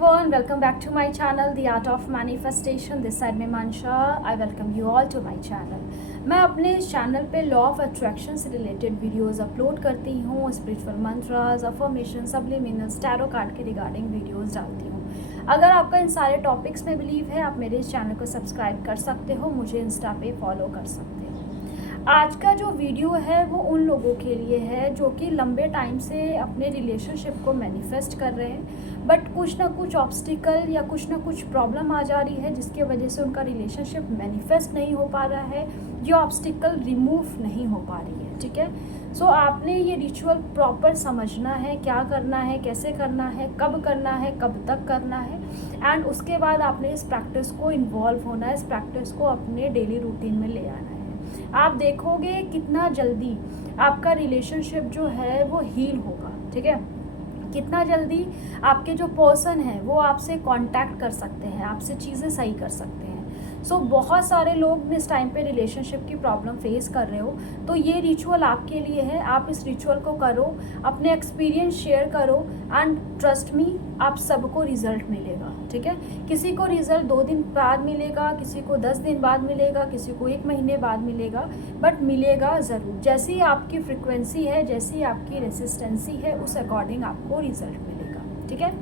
Everyone, welcome back to my channel The Art of Manifestation. This side में Mansha, I welcome you all to my channel. मैं अपने इस channel पे law of attraction से related videos upload करती हूँ. Spiritual mantras, affirmation, सब्लिमिनल्स, tarot card के regarding videos डालती हूँ. अगर आपका इन सारे टॉपिक्स में बिलीव है, आप मेरे इस चैनल को सब्सक्राइब कर सकते हो, मुझे इंस्टा पे फॉलो कर सकते हो. आज का जो वीडियो है वो उन लोगों के लिए है जो कि लंबे टाइम से अपने रिलेशनशिप को मैनिफेस्ट कर रहे हैं, बट कुछ ना कुछ ऑब्स्टिकल या कुछ ना कुछ प्रॉब्लम आ जा रही है जिसकी वजह से उनका रिलेशनशिप मैनिफेस्ट नहीं हो पा रहा है, ये ऑब्स्टिकल रिमूव नहीं हो पा रही है. ठीक है, सो आपने ये रिचुअल प्रॉपर समझना है, क्या करना है, कैसे करना है, कब करना है, कब तक करना है, एंड उसके बाद आपने इस प्रैक्टिस को इन्वॉल्व होना है, इस प्रैक्टिस को अपने डेली रूटीन में ले आना है. आप देखोगे कितना जल्दी आपका रिलेशनशिप जो है वो हील होगा. ठीक है, कितना जल्दी आपके जो पर्सन है वो आपसे कांटेक्ट कर सकते हैं, आपसे चीज़ें सही कर सकते हैं. सो बहुत सारे लोग इस टाइम पे रिलेशनशिप की प्रॉब्लम फेस कर रहे हो, तो ये रिचुअल आपके लिए है. आप इस रिचुअल को करो, अपने एक्सपीरियंस शेयर करो, एंड ट्रस्ट मी, आप सबको रिजल्ट मिलेगा. ठीक है, किसी को रिजल्ट 2 दिन बाद मिलेगा, किसी को 10 दिन बाद मिलेगा, किसी को 1 महीने बाद मिलेगा, बट मिलेगा ज़रूर. जैसी आपकी फ्रिक्वेंसी है, जैसी आपकी रेसिस्टेंसी है, उस अकॉर्डिंग आपको रिजल्ट मिलेगा. ठीक है,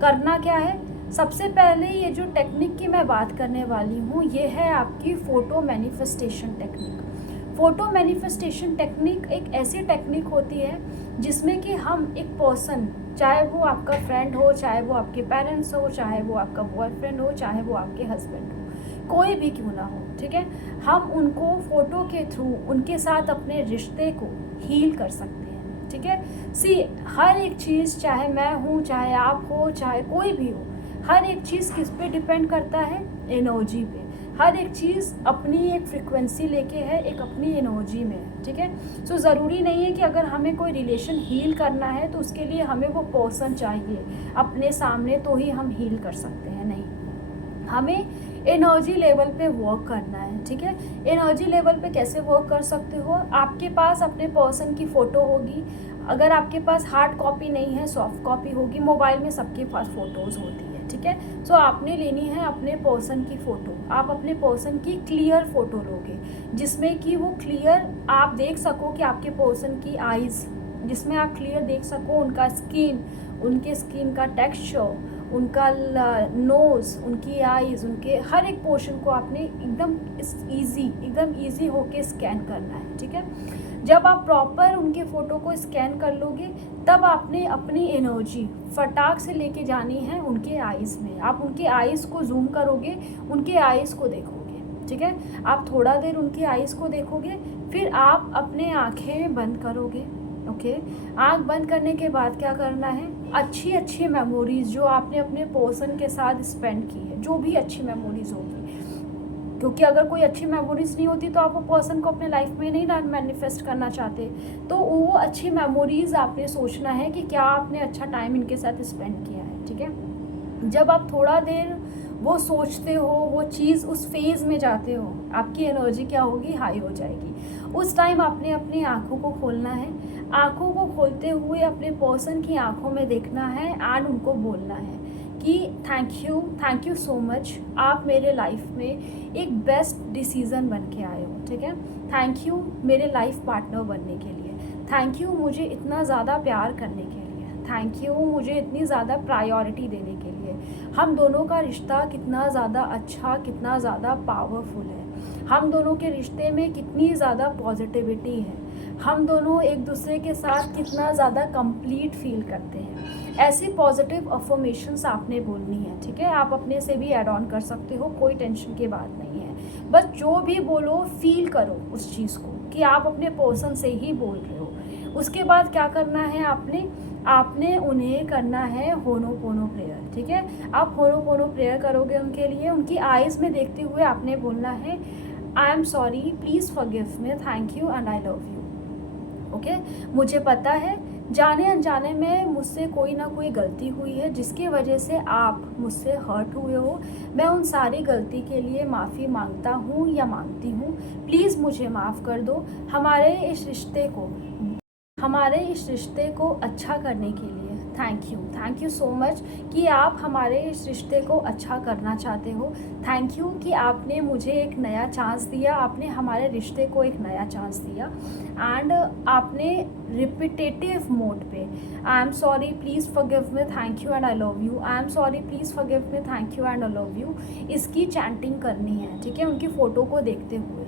करना क्या है? सबसे पहले ये जो टेक्निक की मैं बात करने वाली हूँ, ये है आपकी photo manifestation technique. Photo manifestation technique एक ऐसी टेक्निक होती है जिसमें कि हम एक पर्सन, चाहे वो आपका फ्रेंड हो, चाहे वो आपके पेरेंट्स हो, चाहे वो आपका बॉयफ्रेंड हो, चाहे वो आपके हस्बैंड हो, कोई भी क्यों ना हो, ठीक है, हम उनको फ़ोटो के थ्रू उनके साथ अपने रिश्ते को हील कर सकते हैं. ठीक है, सी हर एक चीज़, चाहे मैं हूँ, चाहे आप हो, चाहे कोई भी हो, हर एक चीज़ किस पे डिपेंड करता है? एनर्जी पे. हर एक चीज़ अपनी एक फ्रिक्वेंसी लेके है, एक अपनी एनर्जी में है. ठीक है, सो ज़रूरी नहीं है कि अगर हमें कोई रिलेशन हील करना है तो उसके लिए हमें वो पर्सन चाहिए अपने सामने तो ही हम हील कर सकते हैं. नहीं, हमें एनर्जी लेवल पे वर्क करना है. ठीक है, एनर्जी लेवल पे कैसे वर्क कर सकते हो? आपके पास अपने पर्सन की फ़ोटो होगी. अगर आपके पास हार्ड कॉपी नहीं है, सॉफ्ट कॉपी होगी. मोबाइल में सबके पास फ़ोटोज़ होती है. ठीक है, सो आपने लेनी है अपने पर्सन की फ़ोटो. आप अपने पर्सन की क्लियर फ़ोटो लोगे जिसमें कि वो क्लियर आप देख सको कि आपके पर्सन की आइज़, जिसमें आप क्लियर देख सको उनका स्किन, उनके स्किन का टेक्सचर, उनका नोज़, उनकी आइज़, उनके हर एक पोर्शन को आपने एकदम ईजी होके स्कैन करना है. ठीक है, जब आप प्रॉपर उनके फ़ोटो को स्कैन कर लोगे तब आपने अपनी एनर्जी फटाक से लेके जानी है उनके आइज़ में. आप उनके आइज़ को जूम करोगे, उनके आइज़ को देखोगे. ठीक है, आप थोड़ा देर उनके आइज़ को देखोगे, फिर आप अपने आँखें बंद करोगे. ओके, आँख बंद करने के बाद क्या करना है? अच्छी अच्छी मेमोरीज़ जो आपने अपने पर्सन के साथ स्पेंड की है, जो भी अच्छी मेमोरीज़ होगी, क्योंकि अगर कोई अच्छी मेमोरीज़ नहीं होती तो आप वो पर्सन को अपने लाइफ में नहीं मैनिफेस्ट करना चाहते. तो वो अच्छी मेमोरीज़ आपने सोचना है कि क्या आपने अच्छा टाइम इनके साथ स्पेंड किया है. ठीक है, जब आप थोड़ा देर वो सोचते हो, वो चीज़ उस फेज़ में जाते हो, आपकी एनर्जी क्या होगी? हाई हो जाएगी. उस टाइम आपने अपनी आँखों को खोलना है. आँखों को खोलते हुए अपने पर्सन की आँखों में देखना है एंड उनको बोलना है कि थैंक यू सो मच, आप मेरे लाइफ में एक बेस्ट डिसीज़न बन के आए हो. ठीक है, थैंक यू मेरे लाइफ पार्टनर बनने के लिए. थैंक यू मुझे इतना ज़्यादा प्यार करने के लिए. थैंक यू मुझे इतनी ज़्यादा प्रायोरिटी देने के लिए. हम दोनों का रिश्ता कितना ज़्यादा अच्छा, कितना ज़्यादा पावरफुल है. हम दोनों के रिश्ते में कितनी ज़्यादा पॉजिटिविटी है. हम दोनों एक दूसरे के साथ कितना ज़्यादा कंप्लीट फील करते हैं. ऐसी पॉजिटिव अफर्मेशंस आपने बोलनी है. ठीक है, आप अपने से भी ऐड ऑन कर सकते हो, कोई टेंशन की बात नहीं है. बस जो भी बोलो फील करो उस चीज़ को कि आप अपने पर्सन से ही बोल रहे हो. उसके बाद क्या करना है? आपने उन्हें करना है होनोपोनो प्रेयर. ठीक है, आप होनोपोनो प्रेयर करोगे उनके लिए. उनकी आइज़ में देखते हुए आपने बोलना है, I am sorry, please forgive me, thank you and I love you. Okay, मुझे पता है जाने अनजाने में मुझसे कोई ना कोई गलती हुई है जिसकी वजह से आप मुझसे हर्ट हुए हो. मैं उन सारी गलती के लिए माफ़ी मांगता हूँ या मांगती हूँ. प्लीज़ मुझे माफ़ कर दो. हमारे इस रिश्ते को अच्छा करने के लिए थैंक यू सो मच कि आप हमारे इस रिश्ते को अच्छा करना चाहते हो। थैंक यू कि आपने मुझे एक नया चांस दिया, आपने हमारे रिश्ते को एक नया चांस दिया एंड आपने रिपीटेटिव मोड पे I am sorry please forgive me, thank you and I love you, I am sorry please forgive me, thank you and I love you, इसकी चैंटिंग करनी है, ठीक है, उनकी फ़ोटो को देखते हुए।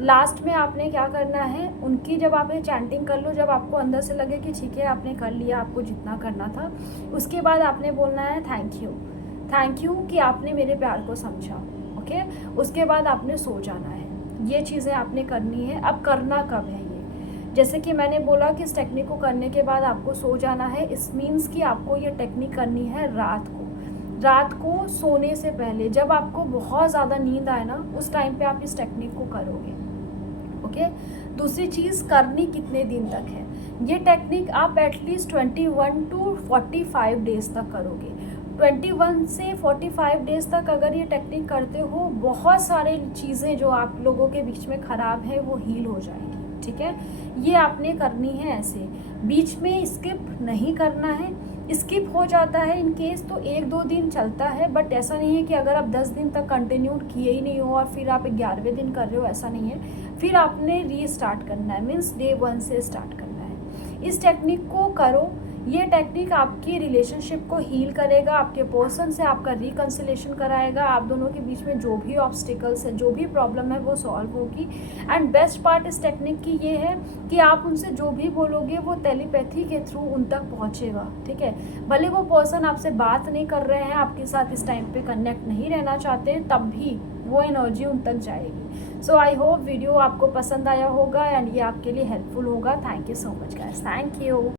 लास्ट में आपने क्या करना है, उनकी जब आपने चैंटिंग कर लो, जब आपको अंदर से लगे कि ठीक है आपने कर लिया आपको जितना करना था, उसके बाद आपने बोलना है थैंक यू कि आपने मेरे प्यार को समझा, ओके। उसके बाद आपने सो जाना है। ये चीज़ें आपने करनी है। अब करना कब है ये, जैसे कि मैंने बोला कि इस टेक्निक को करने के बाद आपको सो जाना है। इस मीन्स कि आपको ये टेक्निक करनी है रात को सोने से पहले, जब आपको बहुत ज़्यादा नींद आए ना, उस टाइम पे आप इस टेक्निक को करोगे, ओके। दूसरी चीज़, करनी कितने दिन तक है ये टेक्निक, आप एटलीस्ट 21 to 45 डेज तक करोगे। 21 से 45 डेज तक अगर ये टेक्निक करते हो, बहुत सारे चीज़ें जो आप लोगों के बीच में ख़राब है वो हील हो जाएंगी, ठीक है। ये आपने करनी है ऐसे, बीच में स्किप नहीं करना है। स्किप हो जाता है इन केस तो 1-2 दिन चलता है, बट ऐसा नहीं है कि अगर आप 10 दिन तक कंटिन्यू किए ही नहीं हो और फिर आप 11वें दिन कर रहे हो, ऐसा नहीं है। फिर आपने रीस्टार्ट करना है, मीन्स डे 1 से स्टार्ट करना है। इस टेक्निक को करो। ये टेक्निक आपकी रिलेशनशिप को हील करेगा, आपके पर्सन से आपका रिकन्सिलेशन कराएगा, आप दोनों के बीच में जो भी ऑब्स्टिकल्स है, जो भी प्रॉब्लम है वो सॉल्व होगी। एंड बेस्ट पार्ट इस टेक्निक की ये है कि आप उनसे जो भी बोलोगे वो टेलीपैथी के थ्रू उन तक पहुँचेगा, ठीक है। भले वो पर्सन आपसे बात नहीं कर रहे हैं, आपके साथ इस टाइम पे कनेक्ट नहीं रहना चाहते, तब भी वो एनर्जी उन तक जाएगी। सो आई होप वीडियो आपको पसंद आया होगा एंड ये आपके लिए हेल्पफुल होगा। Thank you so much guys, thank you.